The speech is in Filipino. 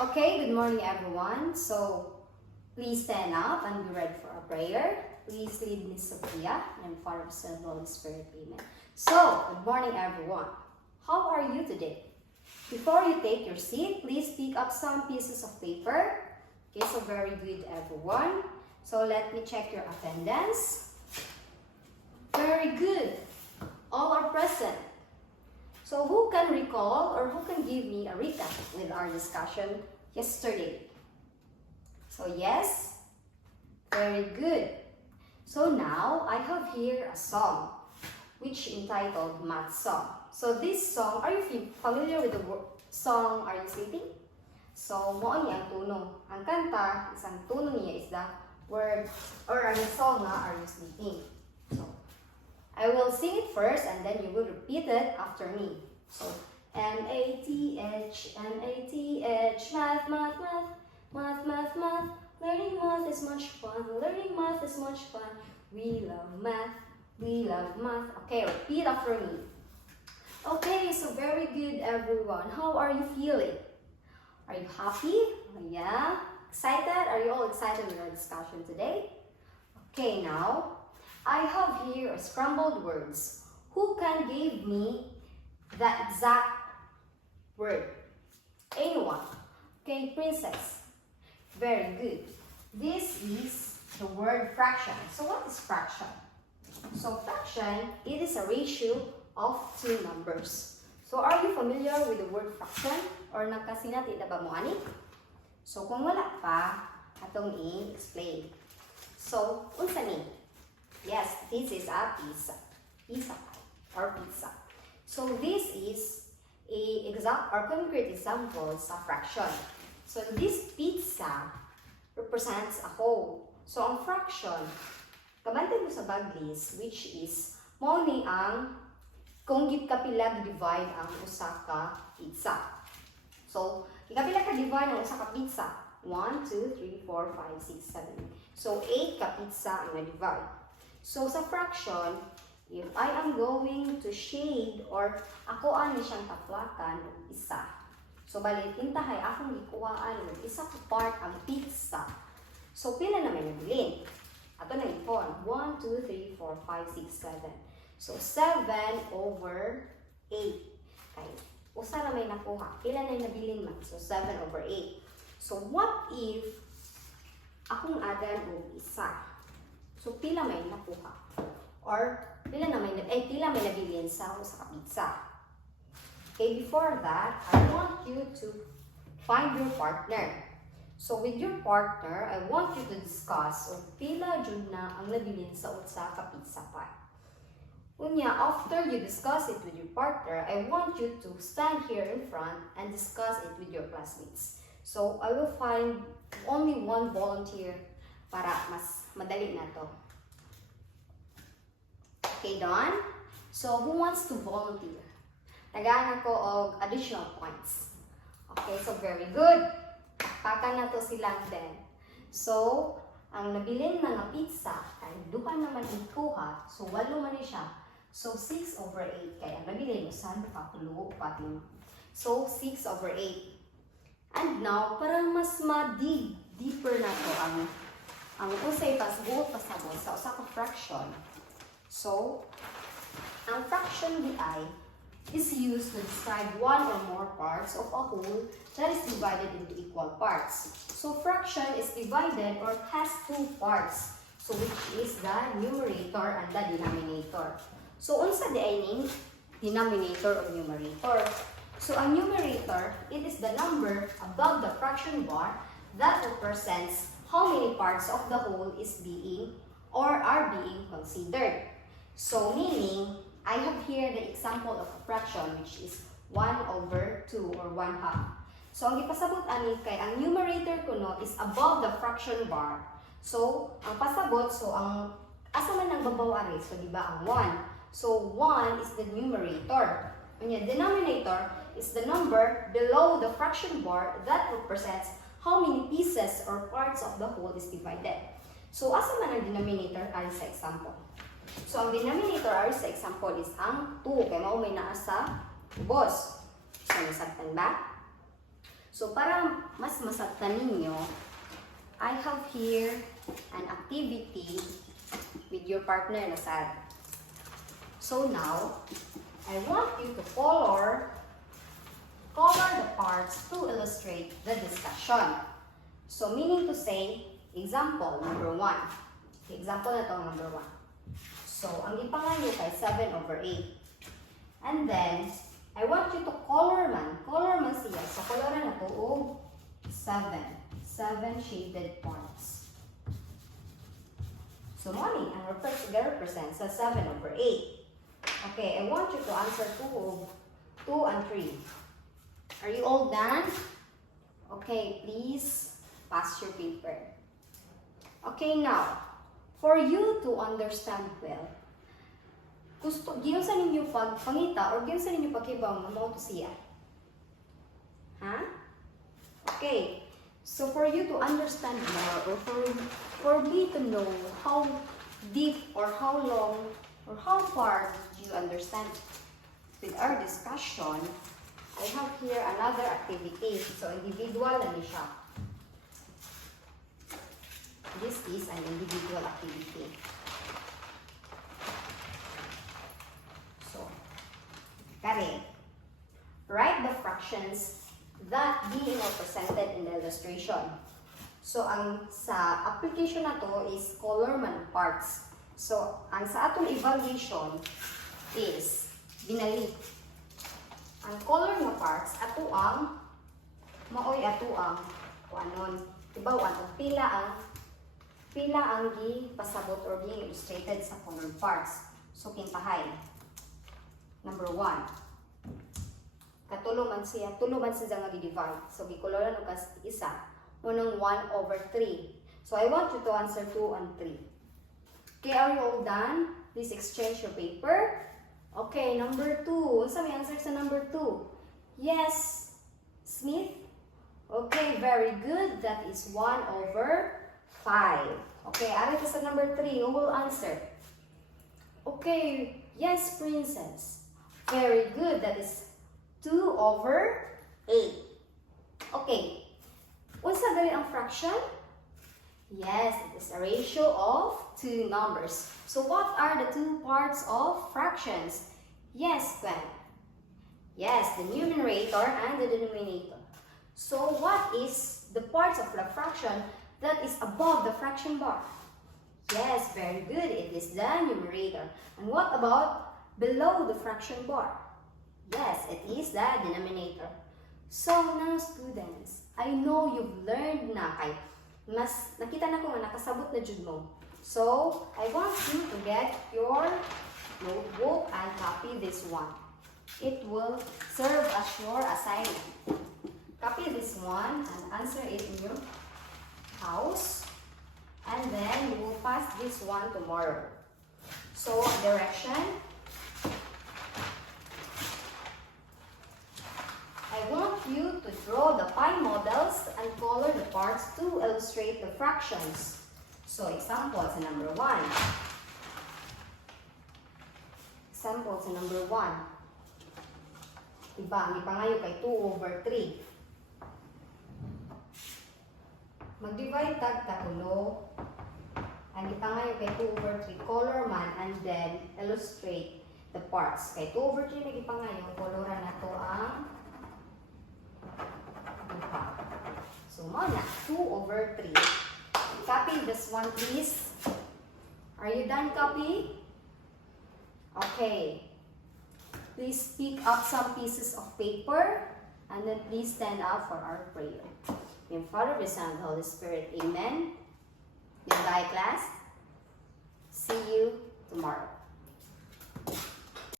Okay, good morning everyone. So, please stand up and be ready for a prayer. Please lead Miss Sophia and Father, Son, and Holy Spirit. Amen. So, good morning everyone. How are you today? Before you take your seat, please pick up some pieces of paper. Okay, so very good everyone. So, let me check your attendance. Very good. All are present. So who can recall or who can give me a recap with our discussion yesterday? So yes, very good. So now I have here a song which entitled Math Song. So this song, are you familiar with the song Are You Sleeping? So mo niya ang tuno. Ang kanta, isang tuno niya is the word or ang song na Are You Sleeping? So I will sing it first and then you will repeat it after me. So, M-A-T-H, M-A-T-H, math, math, math, math, math, math. Learning math is much fun, learning math is much fun. We love math, we love math. Okay, repeat after me. Okay, so very good everyone. How are you feeling? Are you happy? Yeah? Excited? Are you all excited with our discussion today? Okay, now, I have here a scrambled words. Who can give me the exact word? Anyone? Okay, princess. Very good. This is the word fraction. So what is fraction? So fraction, it is a ratio of two numbers. So are you familiar with the word fraction? Or nakasinati na ba mo ani? So kung wala pa, atong i-explain. So, unsa ni? Yes, this is a pizza. Pizza pie or pizza. So this is a exact or concrete example sa fraction. So this pizza represents a whole. So ang fraction, kabantay mo sa baglis, which is mo ni ang kung gipkapila divide ang usa ka pizza. So gipkapila ka divide ang usa ka pizza. 1, 2, 3, 4, 5, 6, 7. So 8 ka pizza ang na-divide. So sa fraction, if I am going to shade or ako ani siyang taplakan ng isa. So bali tintahay akong gikuhaan ng isa ka part ang pizza. So pila na may nabilin? Ato na ipon. 1, 2, 3, 4, 5, 6, 7. So 7 over 8. Okay. Usa na may nakuha. Pila na yung nabilin man? So 7 over 8. So what if akong adan og isa? So pila may nakuha? Or pila may nabilin sa pizza. Okay, before that, I want you to find your partner. So with your partner, I want you to discuss o pila jud na ang nabilin sa usa ka pizza pie. Unya, after you discuss it with your partner, I want you to stand here in front and discuss it with your classmates. So I will find only one volunteer para mas madali na to. Okay, Don? So, who wants to volunteer? Nagahan ko og additional points. Okay, so very good. Pakpakan na to silang din. So, ang nabilin na nga pizza, ay duha naman ikuha. So, 8 man ni siya. So, 6 over 8. Kaya ang nabilin, usan, pakulo, patin. So, 6 over 8. And now, para mas ma-dig deeper na to ang usay pasabot sa usa ka fraction. So, ang fraction di is used to describe one or more parts of a whole that is divided into equal parts. So, fraction is divided or has two parts. So, which is the numerator and the denominator. So, unsa di ay ning denominator or numerator? So, ang numerator, it is the number above the fraction bar that represents how many parts of the whole is being or are being considered. So, meaning, I have here the example of a fraction which is 1 over 2 or 1/2. So, ang ipasabot ani kay ang numerator ko no is above the fraction bar. So, ang pasabot, so ang asa man ang babaw ari, so di ba ang 1. So, 1 is the numerator. And the denominator is the number below the fraction bar that represents how many pieces or parts of the whole is divided. So, asa man ang denominator ari sa example? So, ang denominator ari sa example is ang 2. Kaya mao may naa sa ubos. So, nasabtan ba? So, para mas masaktan ninyo, I have here an activity with your partner na sad. So now, I want you to color the parts to illustrate the discussion. So, meaning to say, example, number 1. Example na itong number 1. So, ang ipangan nyo kay 7/8. And then, I want you to color man siya. So, coloran na ito o 7 shaded parts. So, money, ang represent sa 7/8. Okay, I want you to answer 2 and 3. Are you all done? Okay, please pass your paper. Okay, now, for you to understand well, ginusa ninyo pangita or ginusa ninyo pagkibaw na mo to siya? Ha? Okay, so for you to understand more or for me to know how deep or how long or how far did you understand with our discussion, I have here another activity. So, individual na ni siya. This is an individual activity. So, kare, write the fractions that being represented in the illustration. So, ang sa application na to is color man parts. So, ang sa atong evaluation is binalik. Ang color nga parts, ato ang maoy ato ang kuanon. Diba, ang pila ang gipasabot or being illustrated sa colored parts. So, kintahay. Number 1. Tulo man siya nga di-divide. So, gikoloran o kas isa. Unang 1/3. So, I want you to answer 2 and 3. Okay, are you all done? Please exchange your paper. Okay, number 2. Unsa may answer sa number 2? Yes, Smith? Okay, very good. That is 1/5. Okay, ari ka sa number 3. Who will answer? Okay, yes, Princess. Very good. That is 2/8. Okay. Unsa gali ang fraction? Yes, it is a ratio of 2 numbers. So what are the 2 parts of fractions? Yes, Gwen. Yes, the numerator and the denominator. So what is the parts of the fraction that is above the fraction bar? Yes, very good. It is the numerator. And what about below the fraction bar? Yes, it is the denominator. So now, students, I know you've learned na kay mas nakita na ko nga nakasabot na jud mo. So, I want you to get your notebook and copy this one. It will serve as your assignment. Copy this one and answer it in your house. And then you will pass this one tomorrow. So, direction. I want you to draw the pie models and color the parts to illustrate the fractions. So, examples in number 1. Examples in number 1. Diba, ang ipangayo kay 2/3. Mag-divide tag katulo. Ang ipangayo kay 2/3, color man, and then illustrate the parts. Kay 2/3 nagipangayo, koloran na to ang so, muna, 2/3. Copy this one, please. Are you done, copy? Okay. Please pick up some pieces of paper and then please stand up for our prayer. In Father, the Son, and the Holy Spirit. Amen. Goodbye, class. See you tomorrow.